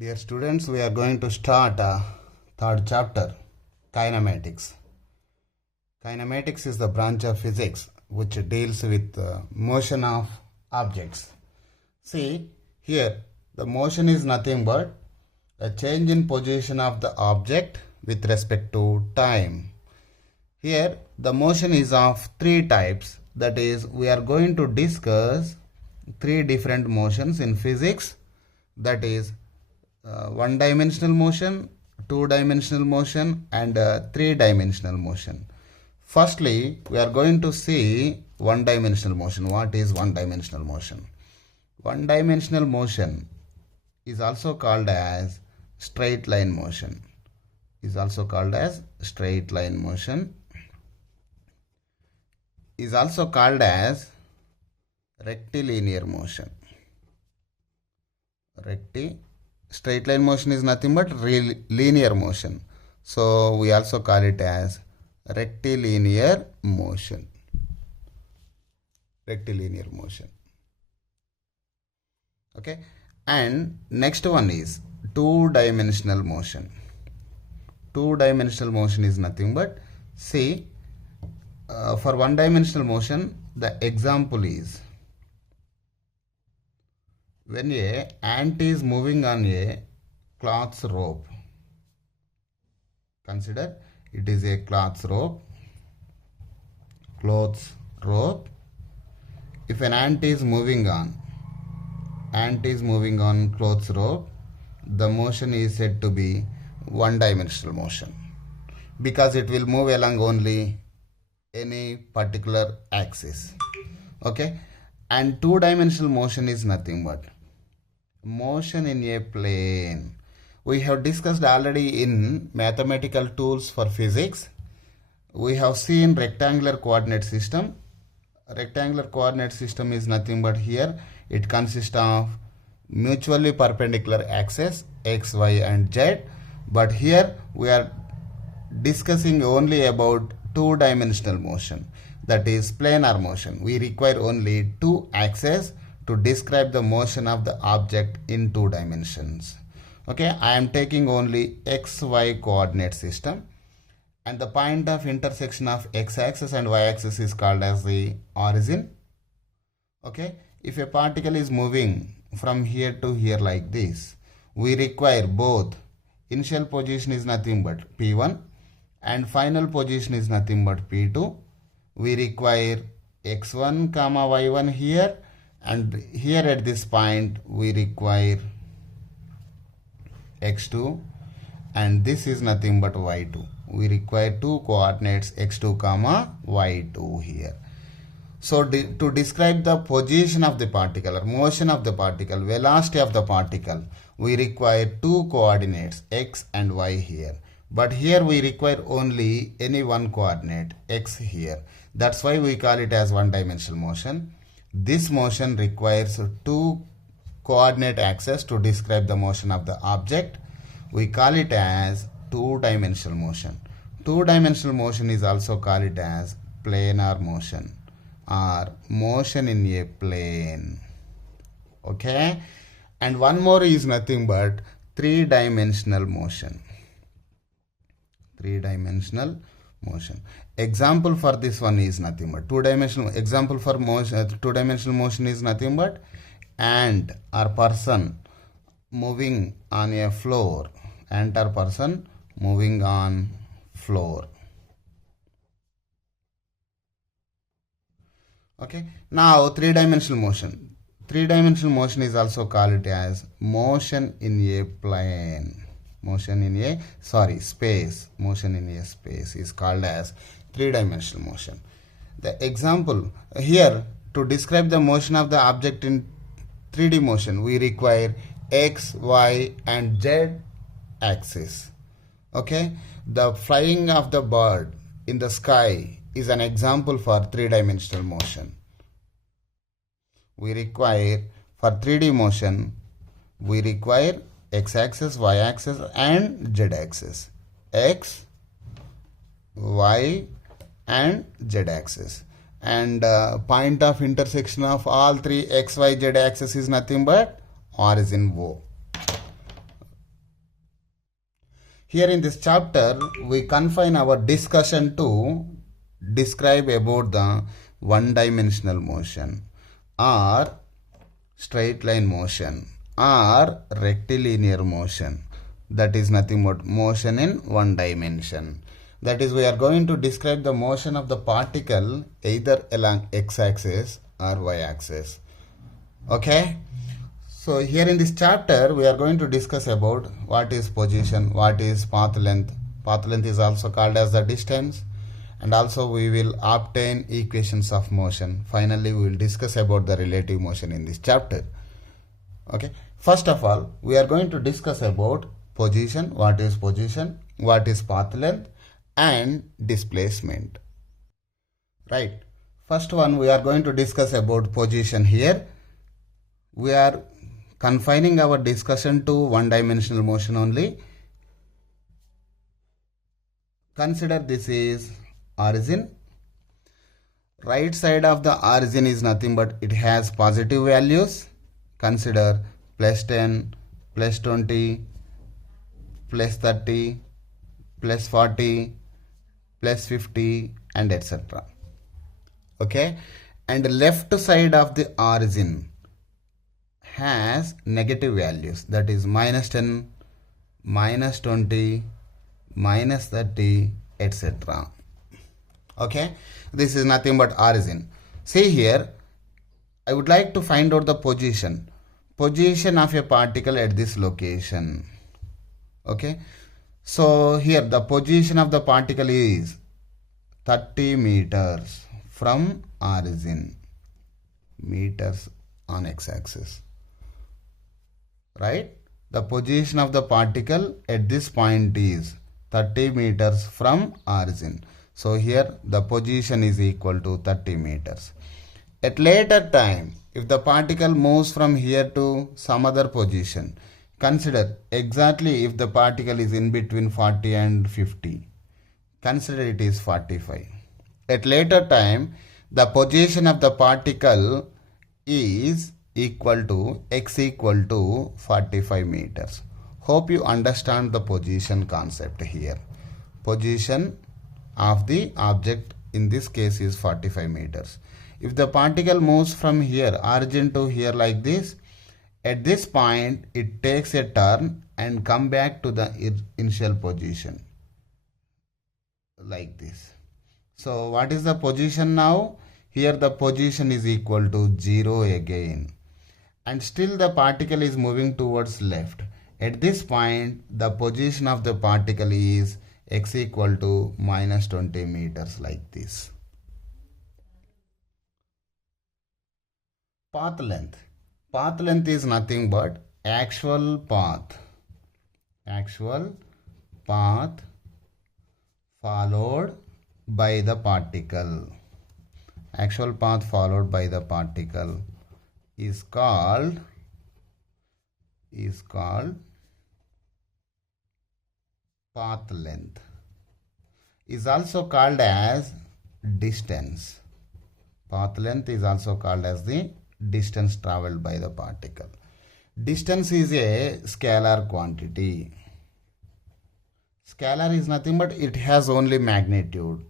Dear students, we are going to start third chapter, kinematics. Kinematics is the branch of physics which deals with motion of objects. See, here the motion is nothing but a change in position of the object with respect to time. Here the motion is of three types, that is, we are going to discuss three different motions in physics, that is one-dimensional motion, two-dimensional motion and three-dimensional motion. Firstly, we are going to see one-dimensional motion. What is one-dimensional motion? One-dimensional motion is also called as straight line motion. Is also called as straight line motion. Is also called as rectilinear motion. Straight line motion is nothing but linear motion. So we also call it as rectilinear motion. Rectilinear motion. Okay. And next one is two-dimensional motion. Two-dimensional motion is nothing but, see, for one-dimensional motion, the example is when a ant is moving on a cloth rope. Consider it is a cloth rope. If an ant is moving on cloth rope, the motion is said to be one-dimensional motion because it will move along only any particular axis. Okay, and two-dimensional motion is nothing but motion in a plane. We have discussed already in mathematical tools for physics. We have seen rectangular coordinate system. Rectangular coordinate system is nothing but, here it consists of mutually perpendicular axes x, y and z, but here we are discussing only about two-dimensional motion, that is planar motion. We require only two axes to describe the motion of the object in two dimensions. Okay, I am taking only xy coordinate system, and the point of intersection of x-axis and y-axis is called as the origin. Okay, if a particle is moving from here to here like this, we require both initial position is nothing but P1 and final position is nothing but P2. We require x1 comma y1 here, and here at this point we require x2, and this is nothing but y2. We require two coordinates x2 comma y2 here. So to describe the position of the particle or motion of the particle, velocity of the particle, we require two coordinates x and y here. But here we require only any one coordinate x here. That's why we call it as one-dimensional motion. This motion requires two coordinate axes to describe the motion of the object. We call it as two-dimensional motion. Two-dimensional motion is also called it as planar motion or motion in a plane. Okay, and one more is nothing but three-dimensional motion. Three-dimensional motion. Example for this one is nothing but two-dimensional. Example for motion, two-dimensional motion is nothing but ant or person moving on a floor. Ant or person moving on floor. Okay. Now three-dimensional motion. Three-dimensional motion is also called as motion in a plane. Motion in a space. Motion in a space is called as three-dimensional motion. The example here, to describe the motion of the object in 3D motion, we require x, y and z axis. Okay, the flying of the bird in the sky is an example for three-dimensional motion. We require, for 3D motion, we require x-axis, y-axis and z-axis. X, y and z-axis. And point of intersection of all three x, y, z axis is nothing but origin O. Here in this chapter, we confine our discussion to describe about the one-dimensional motion or straight line motion or rectilinear motion. That is nothing but motion in one dimension. That is, we are going to describe the motion of the particle either along x-axis or y-axis. Okay? So here in this chapter, we are going to discuss about what is position, what is path length. Path length is also called as the distance, and also we will obtain equations of motion. Finally, we will discuss about the relative motion in this chapter. Okay. First of all, we are going to discuss about position, what is path length, and displacement. Right. First one, we are going to discuss about position here. We are confining our discussion to one-dimensional motion only. Consider this is origin. Right side of the origin is nothing but it has positive values. Consider plus 10, plus 20, plus 30, plus 40, plus 50, and etc. Okay. And left side of the origin has negative values, that is minus 10, minus 20, minus 30, etc. Okay, this is nothing but origin. See here, I would like to find out the position of a particle at this location. Okay, so here the position of the particle is 30 meters from origin, meters on x-axis. Right? The position of the particle at this point is 30 meters from origin. So here the position is equal to 30 meters. At later time, if the particle moves from here to some other position, consider exactly if the particle is in between 40 and 50. Consider it is 45. At later time, the position of the particle is equal to x equal to 45 meters. Hope you understand the position concept here. Position of the object in this case is 45 meters. If the particle moves from here, origin to here like this, at this point it takes a turn and come back to the initial position like this. So what is the position now? Here the position is equal to 0 again. And still the particle is moving towards left. At this point, the position of the particle is x equal to minus 20 meters like this. Path length. Path length is nothing but actual path followed by the particle. Actual path followed by the particle is called path length. Is also called as distance. Path length is also called as the distance traveled by the particle. Distance is a scalar quantity. Scalar is nothing but it has only magnitude,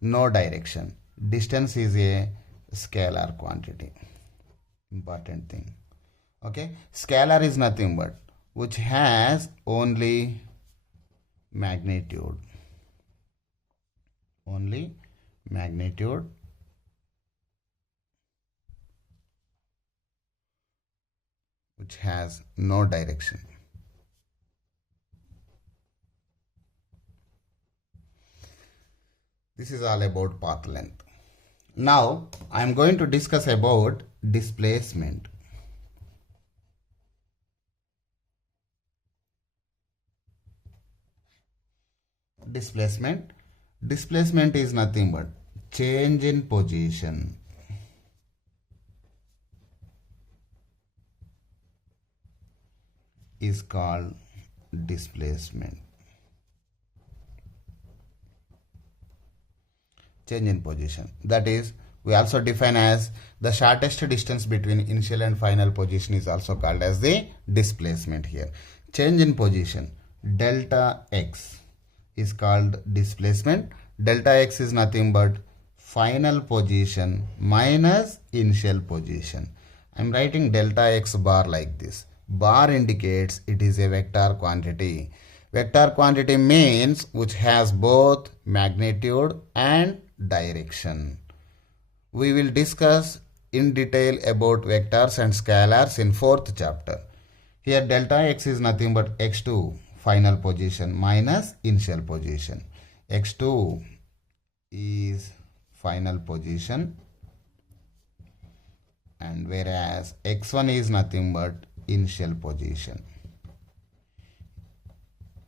no direction. Distance is a scalar quantity. Important thing. Okay, scalar is nothing but which has only magnitude, which has no direction. This is all about path length. Now I am going to discuss about displacement. Displacement is nothing but change in position. Is called displacement. Change in position. That is, we also define as the shortest distance between initial and final position is also called as the displacement here. Change in position. delta x is called displacement. Delta x is nothing but final position minus initial position. I am writing delta x bar like this. Bar indicates it is a vector quantity. Vector quantity means which has both magnitude and direction. We will discuss in detail about vectors and scalars in 4th chapter. Here delta x is nothing but x2 final position minus initial position. x2 is final position, and whereas x1 is nothing but initial position.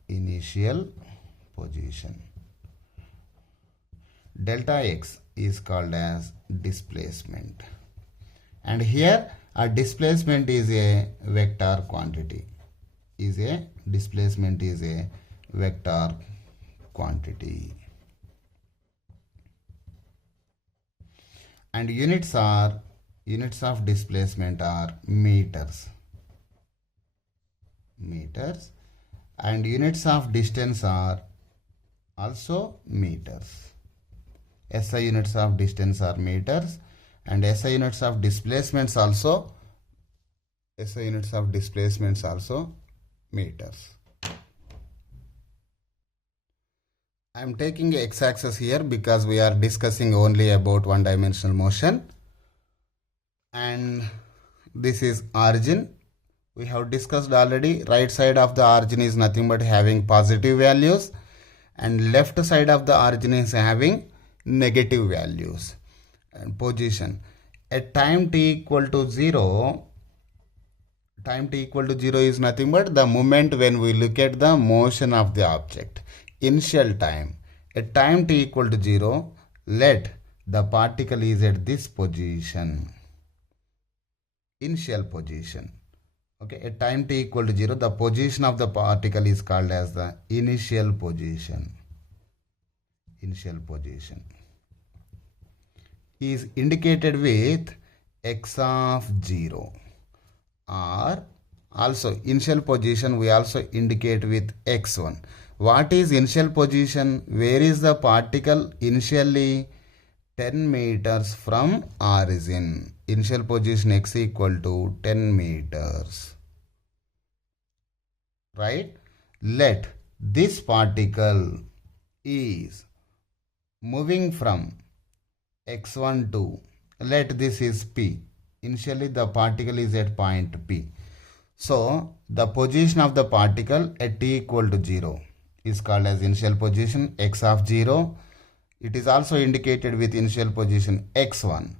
Initial position. Delta x is called as displacement, and here a displacement is a vector quantity. Displacement is a vector quantity, and units of displacement are meters, and units of distance are also meters. SI units of distance are meters, and SI units of displacements also meters. I am taking x-axis here because we are discussing only about one-dimensional motion, and this is origin. We have discussed already. Right side of the origin is nothing but having positive values, and left side of the origin is having negative values. And position at time t equal to 0. Time t equal to 0 is nothing but the moment when we look at the motion of the object. Initial time. At time t equal to 0, let the particle is at this position. Initial position. Okay, at time t equal to 0, the position of the particle is called as the initial position. Initial position is indicated with x of 0, or also initial position we also indicate with x1. What is initial position? Where is the particle initially? 10 meters from origin. Initial position x equal to 10 meters. Right? Let this particle is moving from x1 to, let this is P. Initially the particle is at point P. So the position of the particle at t equal to 0 is called as initial position x of 0. It is also indicated with initial position x1.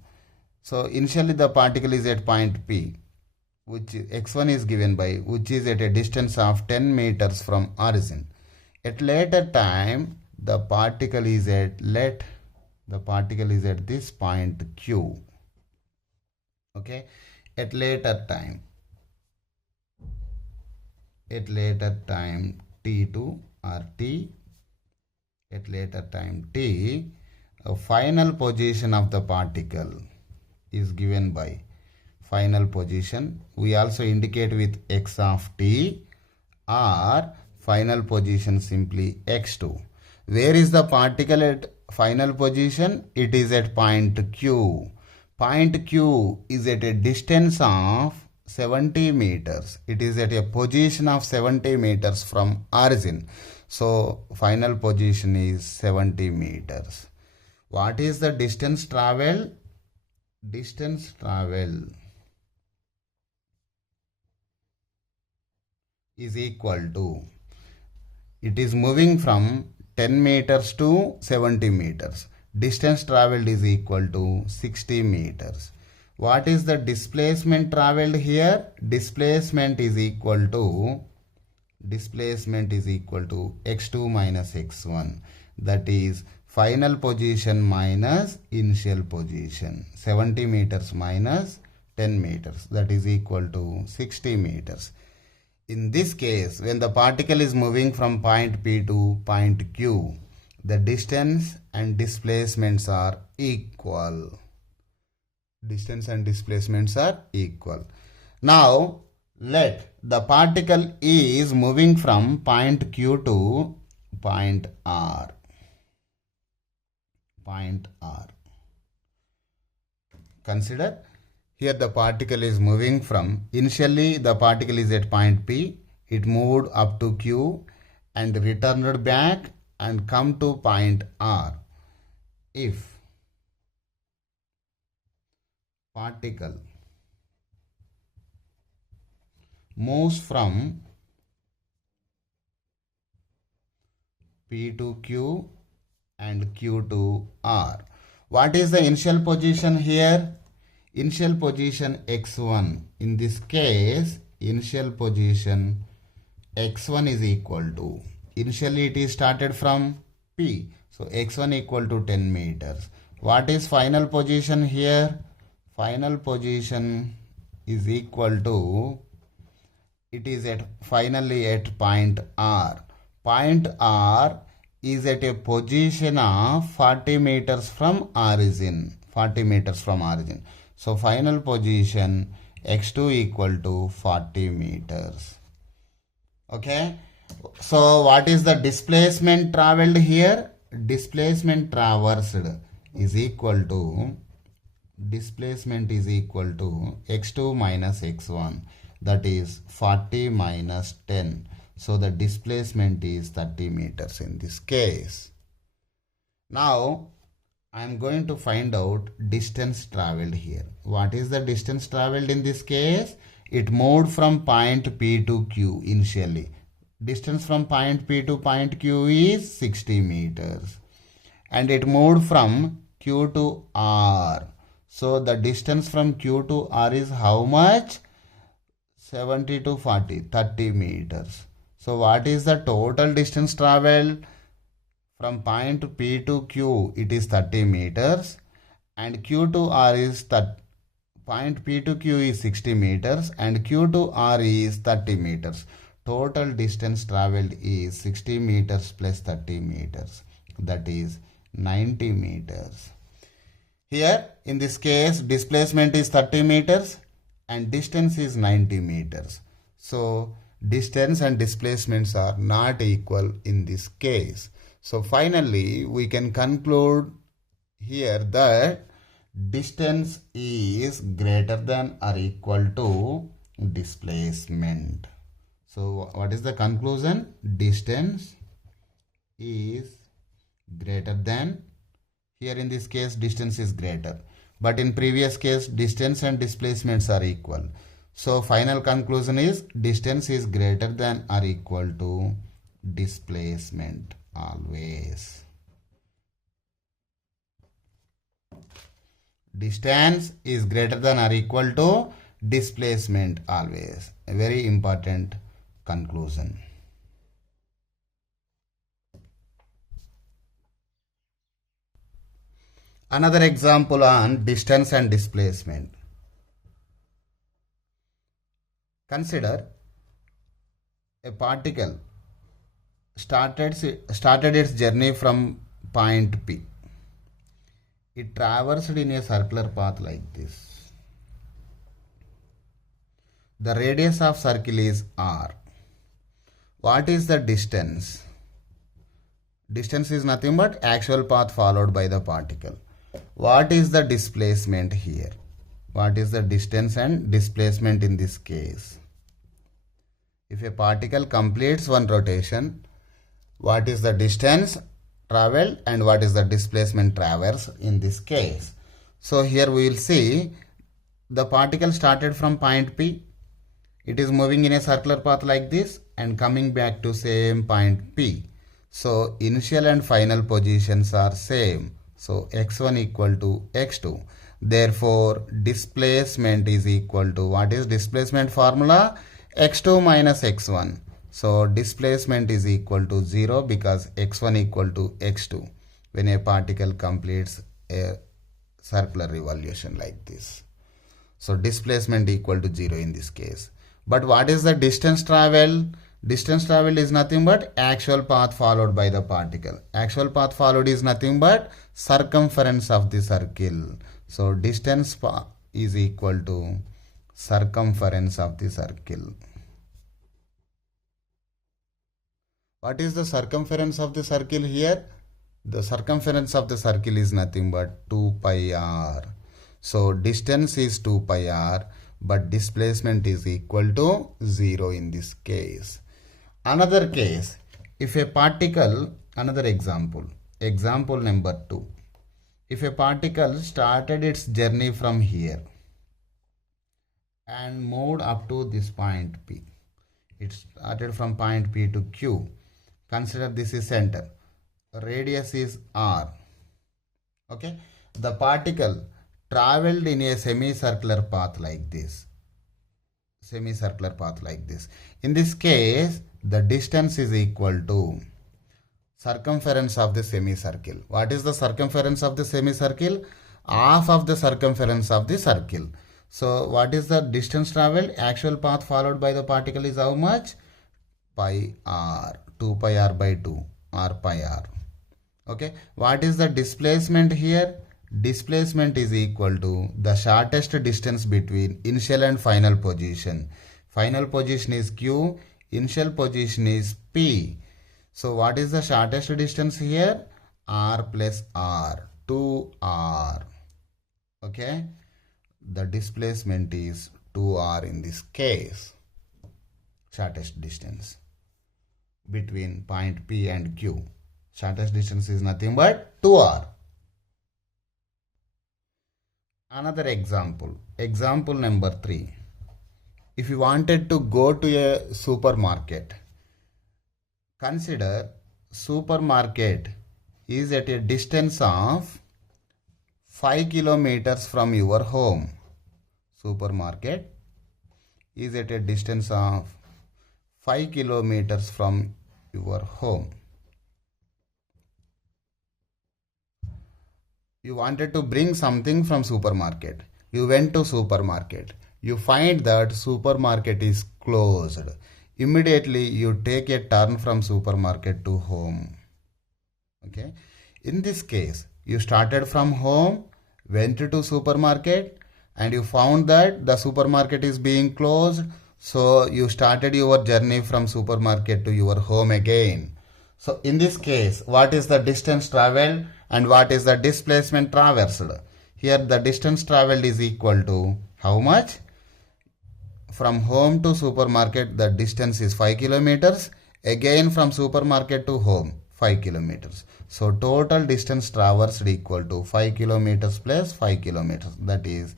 So initially the particle is at point P, which x1 is given by, which is at a distance of 10 meters from origin. At later time the particle is at this point Q. Okay, at later time t2 or t, at later time t, a final position of the particle is given by final position. We also indicate with x of t, or final position simply x2. Where is the particle at final position? It is at point Q. Point Q is at a distance of 70 meters. It is at a position of 70 meters from origin. So final position is 70 meters. What is the distance traveled? Distance traveled is equal to, it is moving from 10 meters to 70 meters. Distance traveled is equal to 60 meters. What is the displacement traveled here? Displacement is equal to x2 minus x1. That is final position minus initial position. 70 meters minus 10 meters. That is equal to 60 meters. In this case, when the particle is moving from point P to point Q, the distance and displacements are equal. Distance and displacements are equal. Now, Let the particle is moving from point Q to point R. Point R. Consider here the particle is moving from, initially the particle is at point P, it moved up to Q and returned back and come to point R. If particle moves from P to Q and Q to R, what is the initial position here? Initial position x1. In this case, initial position x1 is equal to, initially it is started from P, so x1 equal to 10 meters. What is final position here? Final position is equal to, it is at finally at point R. Point R is at a position of 40 meters from origin. 40 meters from origin. So final position x2 equal to 40 meters. Okay. So what is the displacement traveled here? Displacement traversed is equal to, displacement is equal to x2 minus x1, that is 40 minus 10. So the displacement is 30 meters in this case. Now I am going to find out distance traveled here. What is the distance traveled in this case? It moved from point P to Q initially. Distance from point P to point Q is 60 meters. And it moved from Q to R. So the distance from Q to R is how much? 70 to 40, 30 meters. So what is the total distance traveled? From point P to Q, it is 30 meters. And Q to R is, point P to Q is 60 meters. And Q to R is 30 meters. Total distance traveled is 60 meters plus 30 meters. That is 90 meters. Here, in this case, displacement is 30 meters and distance is 90 meters. So, distance and displacements are not equal in this case. So, finally, we can conclude here that distance is greater than or equal to displacement. So, what is the conclusion? Distance is greater than, here in this case distance is greater, but in previous case distance and displacements are equal. So final conclusion is distance is greater than or equal to displacement always. Distance is greater than or equal to displacement always. A very important conclusion. Another example on distance and displacement. Consider a particle started its journey from point P. It traversed in a circular path like this. The radius of circle is r. What is the distance? Distance is nothing but actual path followed by the particle. What is the displacement here? What is the distance and displacement in this case? If a particle completes one rotation, what is the distance traveled and what is the displacement traversed in this case? So here we will see the particle started from point P. It is moving in a circular path like this and coming back to same point P. So initial and final positions are same. So x1 equal to x2. Therefore displacement is equal to, what is displacement formula? x2 minus x1. So displacement is equal to 0 because x1 equal to x2 when a particle completes a circular revolution like this. So displacement equal to 0 in this case. But what is the distance traveled? Distance traveled is nothing but actual path followed by the particle. Actual path followed is nothing but circumference of the circle. So distance is equal to circumference of the circle. What is the circumference of the circle here? The circumference of the circle is nothing but 2 pi r. So distance is 2 pi r, but displacement is equal to 0 in this case. Another case, if a particle, another example number 2. If a particle started its journey from here and moved up to this point P, it started from point P to Q. Consider this is center. Radius is r. Okay. The particle traveled in a semicircular path like this. In this case, the distance is equal to circumference of the semicircle. What is the circumference of the semicircle? Half of the circumference of the circle. So what is the distance traveled? Actual path followed by the particle is how much? Pi r. 2 pi r by 2, r pi r. Okay. What is the displacement here? Displacement is equal to the shortest distance between initial and final position. Final position is Q, initial position is P. So what is the shortest distance here? R plus R, 2R. Okay. The displacement is 2R in this case. Shortest distance between point P and Q. Shortest distance is nothing but 2R. Another example number 3. If you wanted to go to a supermarket, consider supermarket is at a distance of 5 kilometers from your home. Supermarket is at a distance of 5 kilometers from your home. You wanted to bring something from supermarket. You went to supermarket. You find that supermarket is closed. Immediately you take a turn from supermarket to home. Okay. In this case, you started from home, went to supermarket, and you found that the supermarket is being closed. So you started your journey from supermarket to your home again. So in this case, what is the distance traveled and what is the displacement traversed? Here the distance traveled is equal to how much? From home to supermarket, the distance is 5 kilometers. Again from supermarket to home, 5 kilometers. So total distance traversed equal to 5 kilometers plus 5 kilometers. That is,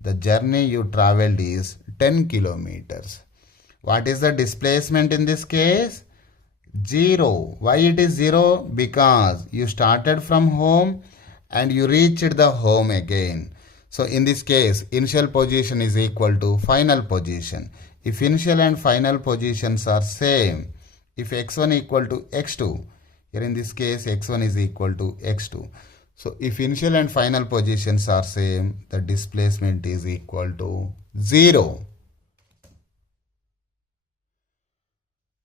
the journey you traveled is 10 kilometers. What is the displacement in this case? 0. Why it is 0? Because you started from home and you reached the home again. So in this case, initial position is equal to final position. If initial and final positions are same, if x1 equal to x2, here in this case x1 is equal to x2. So if initial and final positions are same, the displacement is equal to 0.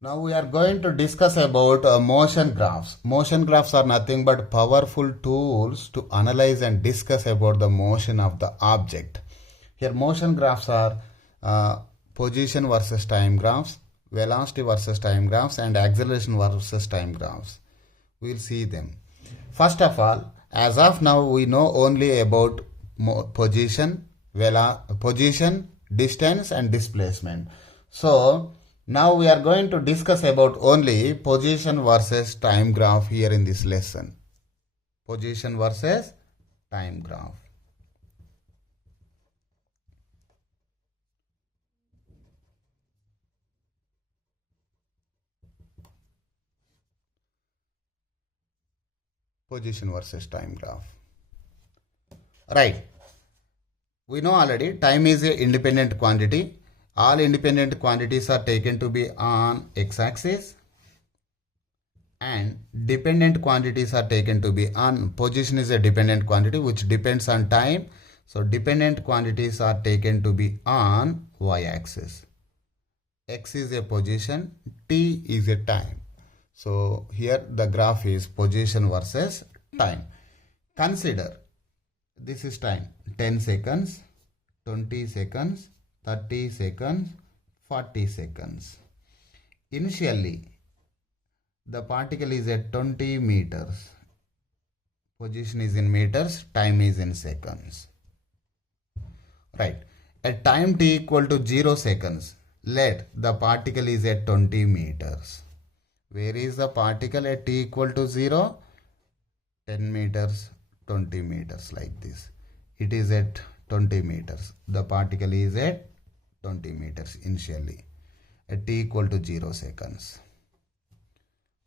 Now we are going to discuss about motion graphs. Motion graphs are nothing but powerful tools to analyze and discuss about the motion of the object. Here motion graphs are position versus time graphs, velocity versus time graphs, and acceleration versus time graphs. We will see them. First of all, as of now we know only about position, distance and displacement. So now we are going to discuss about only position versus time graph here in this lesson. Position versus time graph. Position versus time graph. Right. We know already time is an independent quantity. All independent quantities are taken to be on x-axis and dependent quantities are taken to be on, position is a dependent quantity which depends on time. So dependent quantities are taken to be on y-axis. X is a position, t is a time. So here the graph is position versus time. Consider this is time 10 seconds, 20 seconds, 30 seconds, 40 seconds. Initially, the particle is at 20 meters. Position is in meters, time is in seconds. Right. At time t equal to 0 seconds, let the particle is at 20 meters. Where is the particle at t equal to 0? 10 meters, 20 meters like this. It is at 20 meters. The particle is at 20 meters initially at t equal to 0 seconds.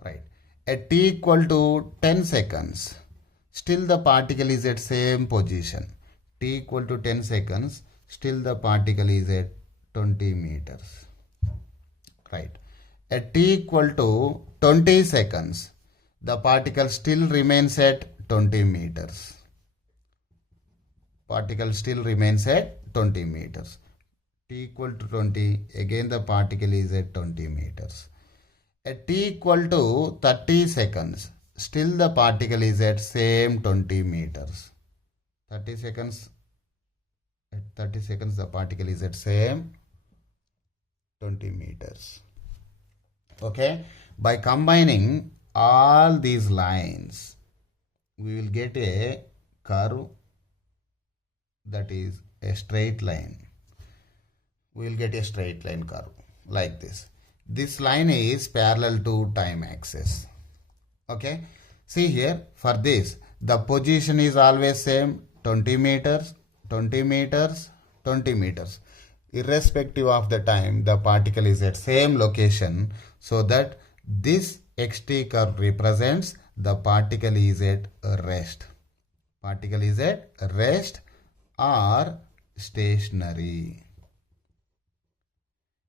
Right. At t equal to 10 seconds, still the particle is at same position. T equal to 10 seconds, still the particle is at 20 meters. Right. At t equal to 20 seconds, the particle still remains at 20 meters. Particle still remains at 20 meters. T equal to 20, again the particle is at 20 meters. At t equal to 30 seconds, still the particle is at same 20 meters. 30 seconds, at 30 seconds the particle is at same 20 meters. Okay, by combining all these lines, we will get a curve that is a straight line. We will get a straight line curve like this. This line is parallel to time axis. Okay, see here, for this the position is always same, 20 meters, 20 meters, 20 meters. Irrespective of the time, the particle is at same location, so that this xt curve represents the particle is at rest. Particle is at rest or stationary.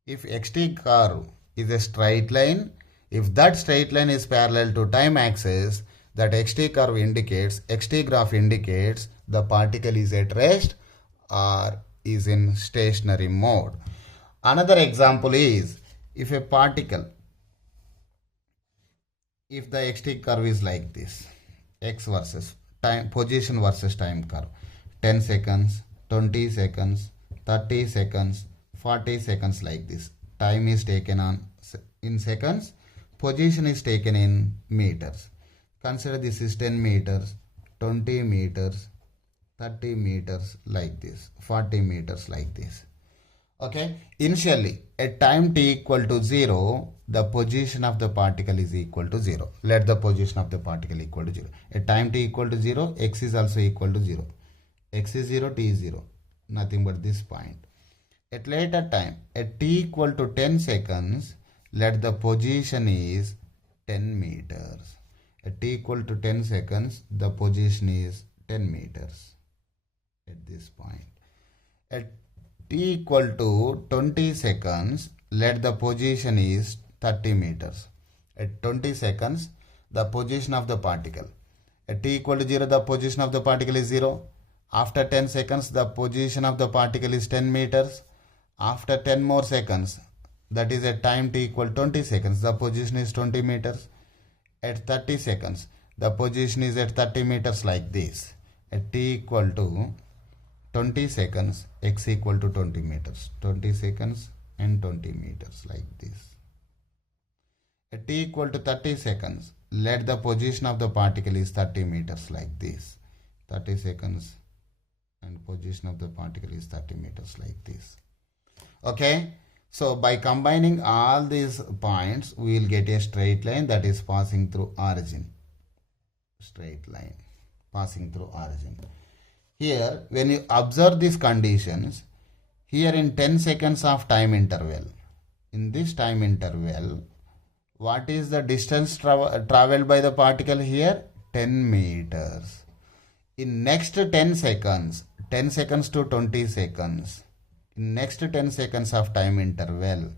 If xt curve is a straight line, if that straight line is parallel to time axis, that xt curve indicates, xt graph indicates the particle is at rest or is in stationary mode. Another example is, if a particle, if the xt curve is like this, x versus time, position versus time curve, 10 seconds, 20 seconds, 30 seconds, 40 seconds like this. Time is taken on in seconds, position is taken in meters. Consider this is 10 meters, 20 meters, 30 meters like this, 40 meters like this. Okay, initially at time t equal to 0, the position of the particle is equal to 0. Let the position of the particle equal to 0. At time t equal to 0, x is also equal to 0. X is 0, t is 0. Nothing but this point. At later time, at t equal to 10 seconds, let the position is 10 meters. At t equal to 10 seconds, the position is 10 meters. At this point, at t equal to 20 seconds, let the position is 30 meters. At 20 seconds, the position of the particle. At t equal to 0, the position of the particle is 0. After 10 seconds, the position of the particle is 10 meters. After 10 more seconds, that is at time t equal 20 seconds, the position is 20 meters. At 30 seconds, the position is at 30 meters like this. At t equal to 20 seconds, x equal to 20 meters. 20 seconds and 20 meters like this. At t equal to 30 seconds, let the position of the particle is 30 meters like this. 30 seconds and position of the particle is 30 meters like this. Okay, so by combining all these points, we will get a straight line that is passing through origin. Straight line passing through origin. Here, when you observe these conditions, here in 10 seconds of time interval, in this time interval, what is the distance traveled by the particle here? 10 meters. In next 10 seconds, 10 seconds to 20 seconds, in next 10 seconds of time interval,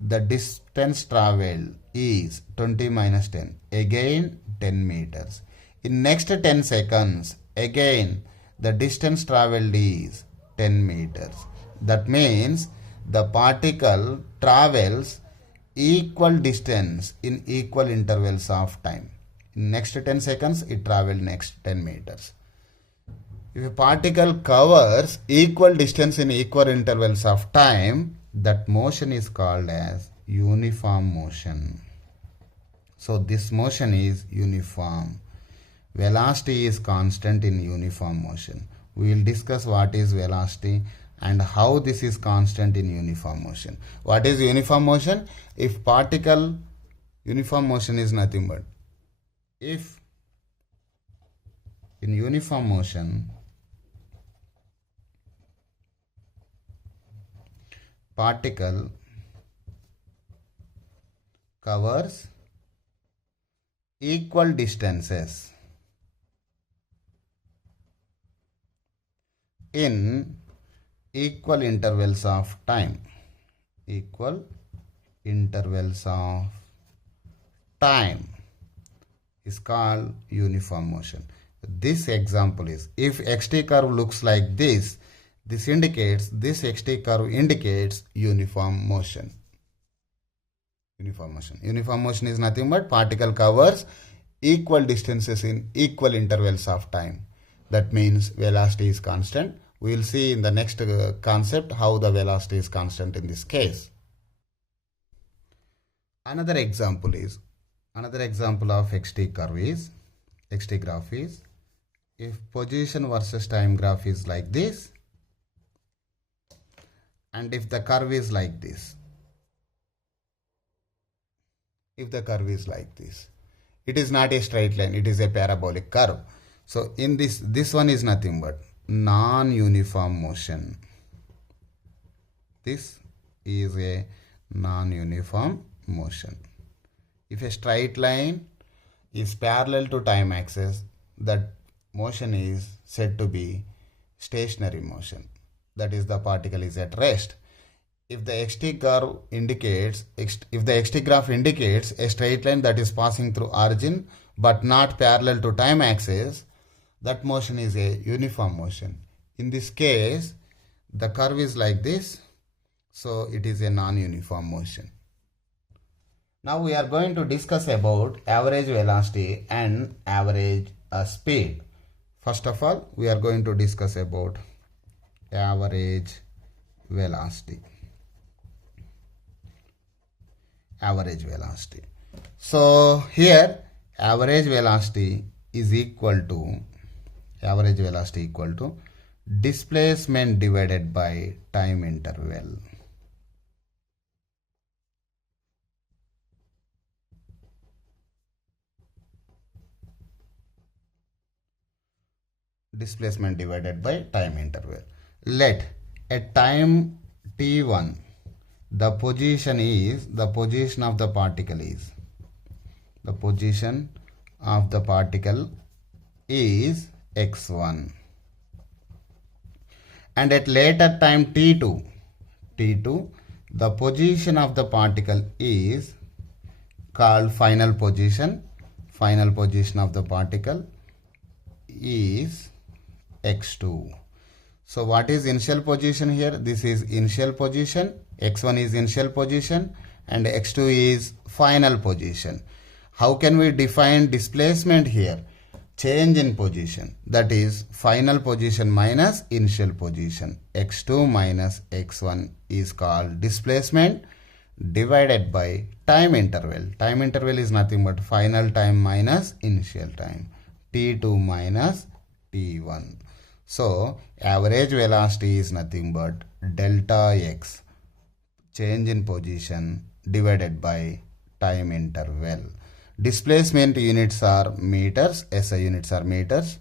the distance traveled is 20 minus 10, again 10 meters. In next 10 seconds, again the distance traveled is 10 meters. That means the particle travels equal distance in equal intervals of time. In next 10 seconds, it traveled next 10 meters. If a particle covers equal distance in equal intervals of time, that motion is called as uniform motion. So this motion is uniform. Velocity is constant in uniform motion. We will discuss what is velocity and how this is constant in uniform motion. What is uniform motion? If particle, uniform motion is nothing but, if in uniform motion particle covers equal distances in equal intervals of time, equal intervals of time is called uniform motion. This example is, if xt curve looks like this indicates, this xt curve indicates uniform motion. Uniform motion. Uniform motion is nothing but particle covers equal distances in equal intervals of time. That means velocity is constant. We will see in the next concept how the velocity is constant in this case. Another example of xt curve is, xt graph is, if position versus time graph is like this, and if the curve is like this, if the curve is like this, it is not a straight line, it is a parabolic curve. So in this one is nothing but non-uniform motion. This is a non-uniform motion. If a straight line is parallel to time axis, that motion is said to be stationary motion. That is, the particle is at rest. If the xt curve indicates, if the xt graph indicates a straight line that is passing through origin but not parallel to time axis, that motion is a uniform motion. In this case, the curve is like this, so it is a non-uniform motion. Now we are going to discuss about average velocity and average speed. First of all, we are going to discuss about average velocity. Average velocity. So here average velocity is equal to displacement divided by time interval. Displacement divided by time interval. Let at time t1 the position of the particle is x1, and at later time t2 the position of the particle is called final position of the particle is x2. So what is initial position here? This is initial position, x1 is initial position and x2 is final position. How can we define displacement here? Change in position, that is final position minus initial position. x2 minus x1 is called displacement divided by time interval. Time interval is nothing but final time minus initial time, t2 minus t1. So average velocity is nothing but delta x, change in position, divided by time interval. Displacement units are meters, SI units are meters.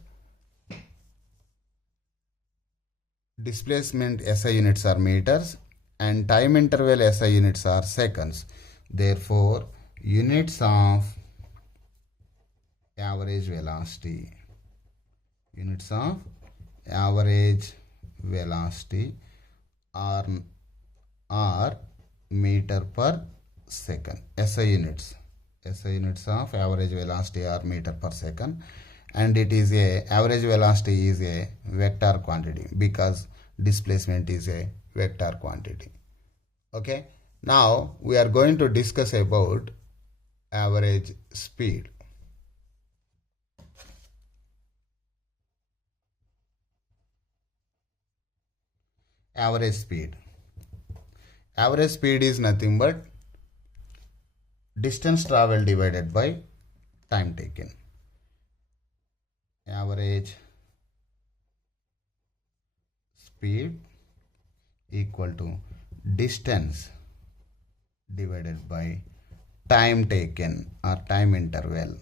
Displacement SI units are meters and time interval SI units are seconds. Therefore, units of average velocity are meter per second. SI units of average velocity are meter per second, and it is average velocity is a vector quantity because displacement is a vector quantity. Okay, now we are going to discuss about average speed. average speed. Average speed is nothing but distance traveled divided by time taken. Average speed equal to distance divided by time taken or time interval.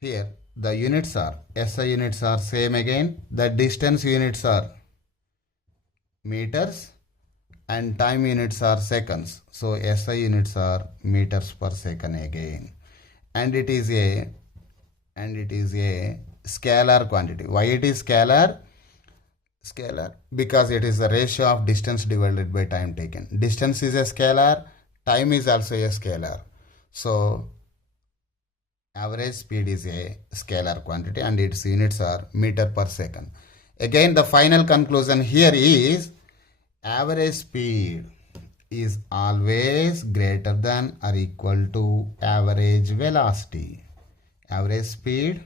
Here the units are SI units are same again. The distance units are meters and time units are seconds. So SI units are meters per second again. And it is a scalar quantity. Why it is scalar? Scalar because it is the ratio of distance divided by time taken. Distance is a scalar, time is also a scalar. So average speed is a scalar quantity and its units are meter per second. Again, the final conclusion here is average speed is always greater than or equal to average velocity. Average speed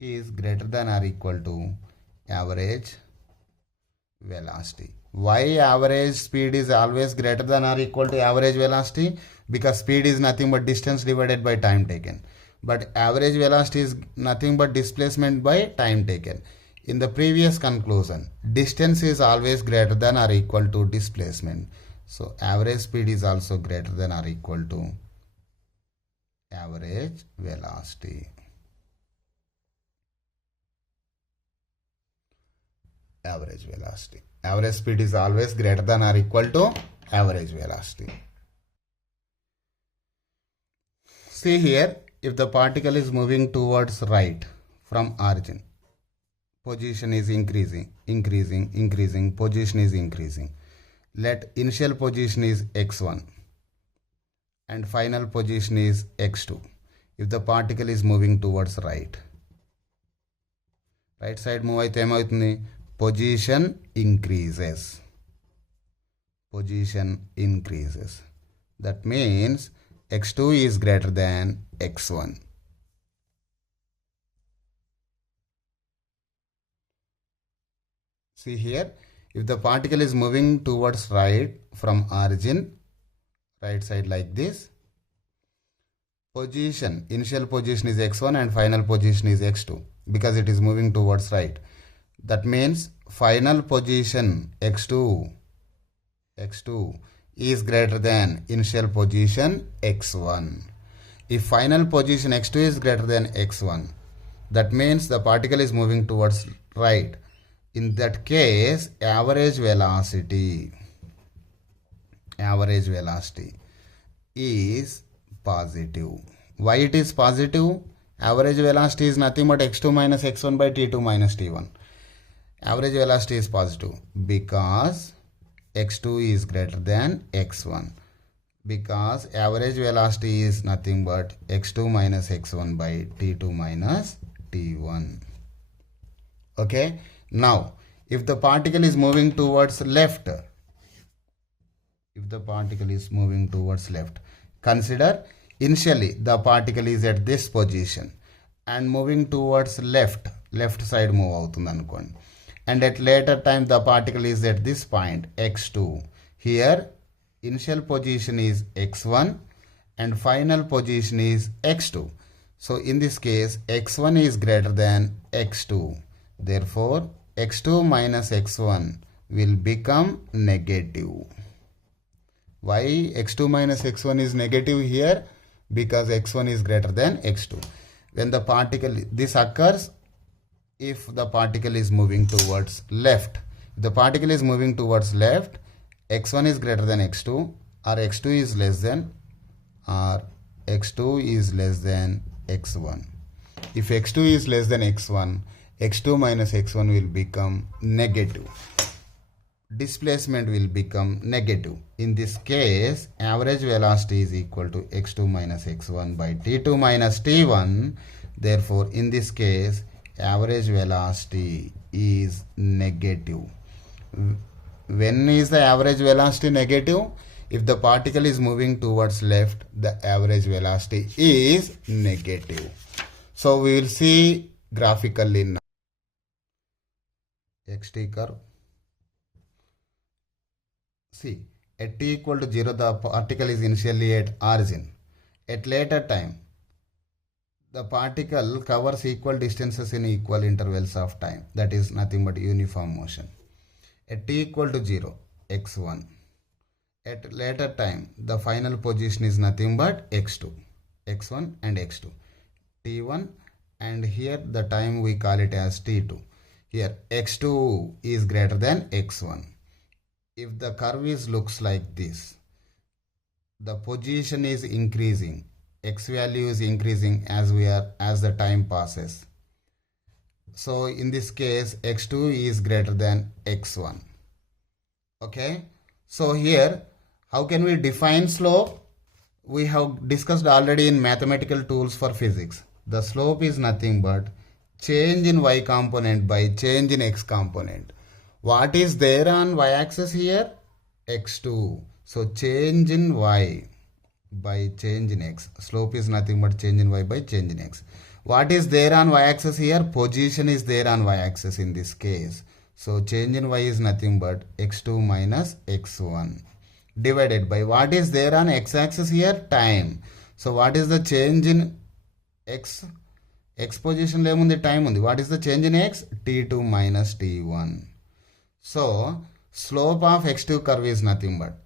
is greater than or equal to average velocity. Why average speed is always greater than or equal to average velocity? Because speed is nothing but distance divided by time taken. But average velocity is nothing but displacement by time taken. In the previous conclusion, distance is always greater than or equal to displacement. So average speed is also greater than or equal to average velocity. Average velocity. Average speed is always greater than or equal to average velocity. See here, if the particle is moving towards right from origin, position is increasing, position is increasing. Let initial position is x1 and final position is x2. If the particle is moving towards right side move అయితే ఏమవుతుంది? Position increases. That means x2 is greater than x1. See here, if the particle is moving towards right from origin, right side like this, initial position is x1 and final position is x2 because it is moving towards right. That means final position x2 is greater than initial position x1. If final position x2 is greater than x1, that means the particle is moving towards right. In that case, average velocity is positive. Why it is positive? Average velocity is nothing but x2 minus x1 by t2 minus t1. Average velocity is positive because x2 is greater than x1. Because average velocity is nothing but x2 minus x1 by t2 minus t1. Okay. Now, if the particle is moving towards left, consider initially the particle is at this position and moving towards left side move అవుతుంది అనుకోండి. And at later time the particle is at this point x2. Here initial position is x1 and final position is x2. So in this case x1 is greater than x2. Therefore x2 minus x1 will become negative. Why x2 minus x1 is negative here? Because x1 is greater than x2. When the particle, this occurs if the particle is moving towards left. If the particle is moving towards left, x1 is greater than x2 or x2 is less than x1. If x2 is less than x1, x2 minus x1 will become negative. Displacement will become negative. In this case, average velocity is equal to x2 minus x1 by t2 minus t1. Therefore, in this case, average velocity is negative. When is the average velocity negative? If the particle is moving towards left, the average velocity is negative. So we will see graphically now. xt curve, See, at t equal to 0, the particle is initially at origin. At later time, the particle covers equal distances in equal intervals of time. That is nothing but uniform motion. At t equal to 0, x1. At later time, the final position is nothing but x2. x1 and x2. t1, and here the time we call it as t2. Here x2 is greater than x1. If the curve is looks like this, the position is increasing, x value is increasing as the time passes. So in this case x2 is greater than x1. Okay, so here how can we define slope? We have discussed already in mathematical tools for physics. The slope is nothing but change in y component by change in x component. What is there on y axis here? x2. So change in y by change in x. Slope is nothing but change in y by change in x. What is there on y axis here? Position is there on y axis in this case. So change in y is nothing but x2 minus x1 divided by what is there on x axis here? Time. So what is the change in x? X position lo emundi time undi. What is the change in x? t2 minus t1. So slope of x2 curve is nothing but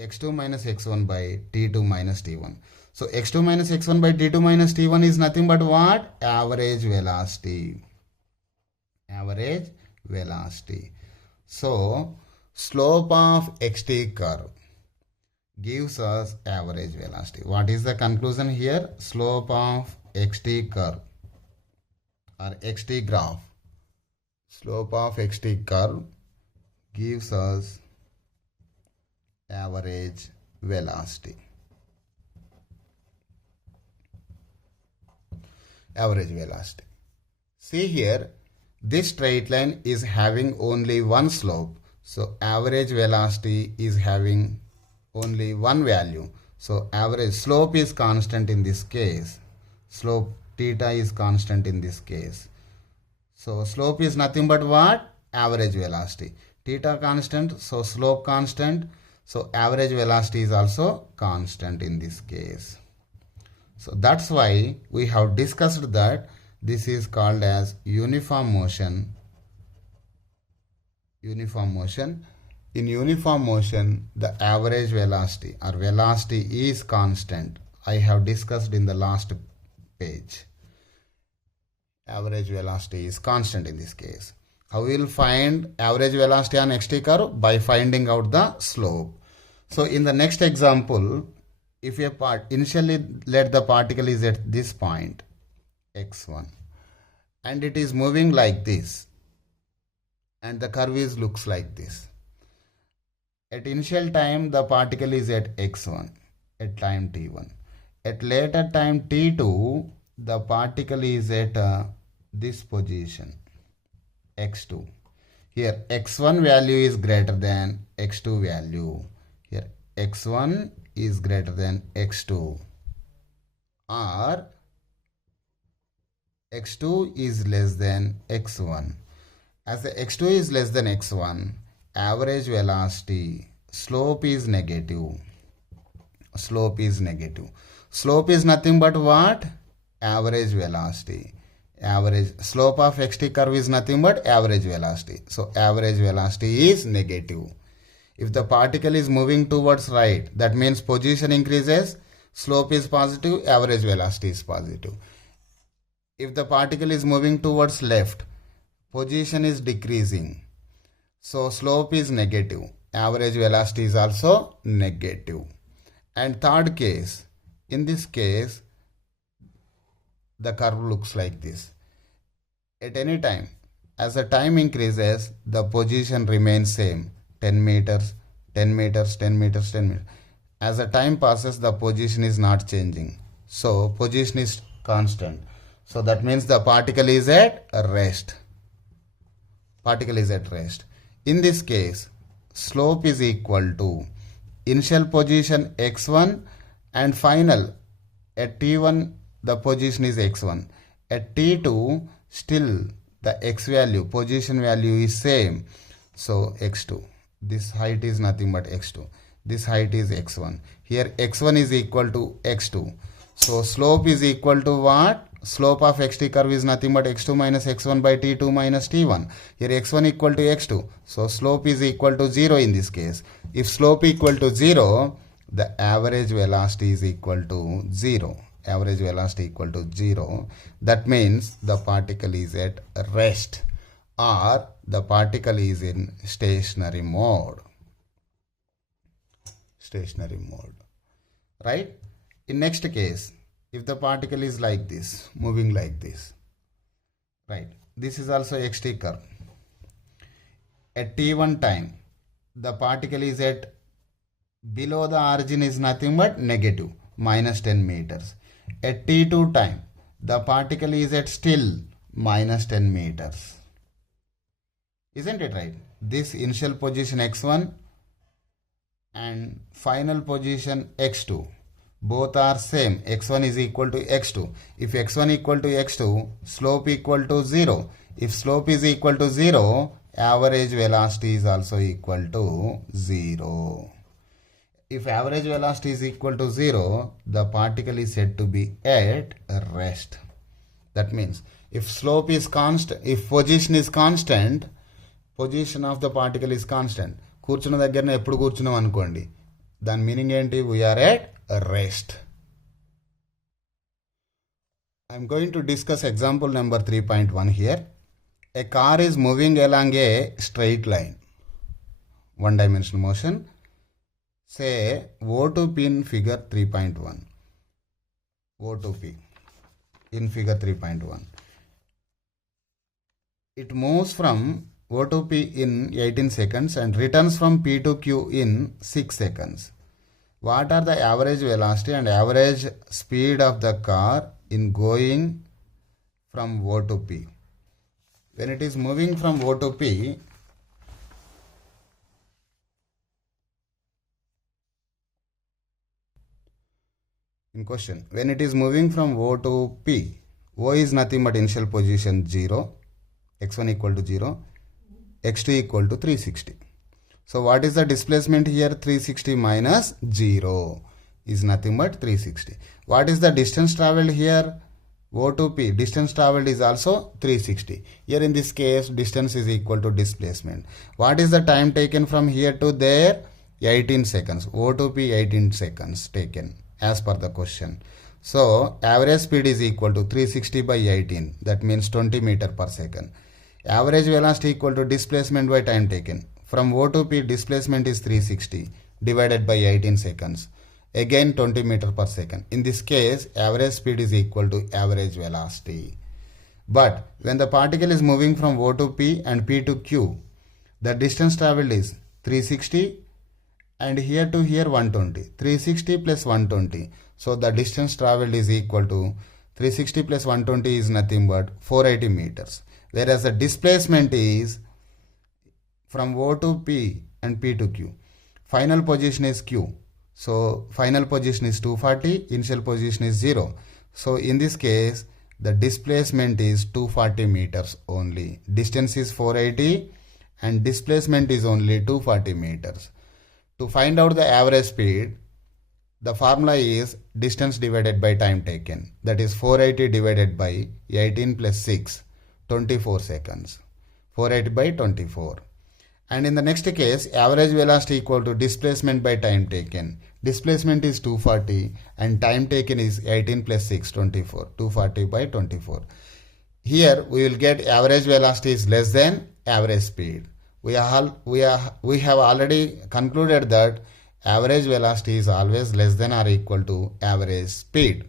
x2 minus x1 by t2 minus t1. So x2 minus x1 by t2 minus t1 is nothing but what? Average velocity. Average velocity. So slope of xt curve gives us average velocity. What is the conclusion here? Slope of xt curve or xt graph. Slope of xt curve gives us average velocity. Average velocity. See here, this straight line is having only one slope. So average velocity is having only one value. So average slope is constant in this case. Slope theta is constant in this case. So slope is nothing but what? Average velocity. Theta constant, so slope constant. So average velocity is also constant in this case. So that's why we have discussed that this is called as uniform motion. Uniform motion. In uniform motion, the average velocity or velocity is constant. I have discussed in the last page. Average velocity is constant in this case. How we will find average velocity on xt curve? By finding out the slope. So in the next example, if a part initially let the particle is at this point x1 and it is moving like this and the curve is looks like this. At initial time the particle is at x1 at time t1. At later time t2 the particle is at this position x2. Here x1 value is greater than x2 value. Here x1 is greater than x2 or x2 is less than x1. As the x2 is less than x1, average velocity, slope is negative. Slope is negative. Slope is nothing but what? Average velocity. Average slope of xt curve is nothing but average velocity. So average velocity is negative. If the particle is moving towards right, that means position increases, slope is positive, average velocity is positive. If the particle is moving towards left, position is decreasing, so slope is negative, average velocity is also negative. And third case, in this case, the curve looks like this. At any time, as the time increases, the position remains same. 10 meters, 10 meters, 10 meters, 10 meters. As the time passes, the position is not changing. So position is constant. So that means the particle is at rest. Particle is at rest. In this case, slope is equal to initial position x1 and final at t1 the position is x1. At t2 still the x value, position value is same. So x2. this height is nothing but x2. This height is x1. Here x1 is equal to x2. So slope is equal to what? Slope of xt curve is nothing but x2 minus x1 by t2 minus t1. Here x1 equal to x2. So slope is equal to 0 in this case. If slope equal to 0, the average velocity is equal to 0. Average velocity equal to 0. That means the particle is at rest, or the particle is in stationary mode. Stationary mode. Right? In next case, if the particle is like this, moving like this, right? This is also xt curve. At t1 time, the particle is at below the origin is nothing but negative, minus 10 meters. At t2 time, the particle is at still minus 10 meters. Isn't it right? This initial position x1 and final position x2, both are same. x1 is equal to x2. If x1 equal to x2, slope equal to 0. If slope is equal to 0, average velocity is also equal to 0. If average velocity is equal to 0, the particle is said to be at rest. That means if slope is constant, if position is constant, position of the particle is constant. కూర్చున్న దగ్గరనే ఎప్పుడు కూర్చున్నాం అనుకోండి, దాని meaning ఏంటి? We are at rest. I'm going to discuss example number 3.1 here. A car is moving along a straight line, one dimensional motion. Say O to P in figure 3.1. O to P in figure 3.1. It moves from O to P in 18 seconds and returns from P to Q in 6 seconds. What are the average velocity and average speed of the car in going from O to P? When it is moving from O to P, in question, when it is moving from O to P, O is nothing but initial position 0, x1 equal to 0, x2 equal to 360. So what is the displacement here? 360 minus 0 is nothing but 360. What is the distance traveled here? O to P, distance traveled is also 360. Here in this case, distance is equal to displacement. What is the time taken from here to there? 18 seconds. O to P 18 seconds taken as per the question. So average speed is equal to 360 by 18. That means 20 meter per second. Average velocity equal to displacement by time taken. From O to P, displacement is 360 divided by 18 seconds. Again 20 meter per second. In this case, average speed is equal to average velocity. But when the particle is moving from O to P and P to Q, the distance traveled is 360 and here to here 120. 360 plus 120. So the distance traveled is equal to 360 plus 120 is nothing but 480 meters. Whereas the displacement is from O to P and P to Q. Final position is Q. So final position is 240, initial position is 0. So in this case, the displacement is 240 meters only. Distance is 480 and displacement is only 240 meters. To find out the average speed, the formula is distance divided by time taken. That is 480 divided by 18 plus 6. 24 seconds. 480 by 24. And in the next case, average velocity equal to displacement by time taken. Displacement is 240 and time taken is 18 plus 6, 24. 240 by 24. Here we will get average velocity is less than average speed. We have already concluded that average velocity is always less than or equal to average speed.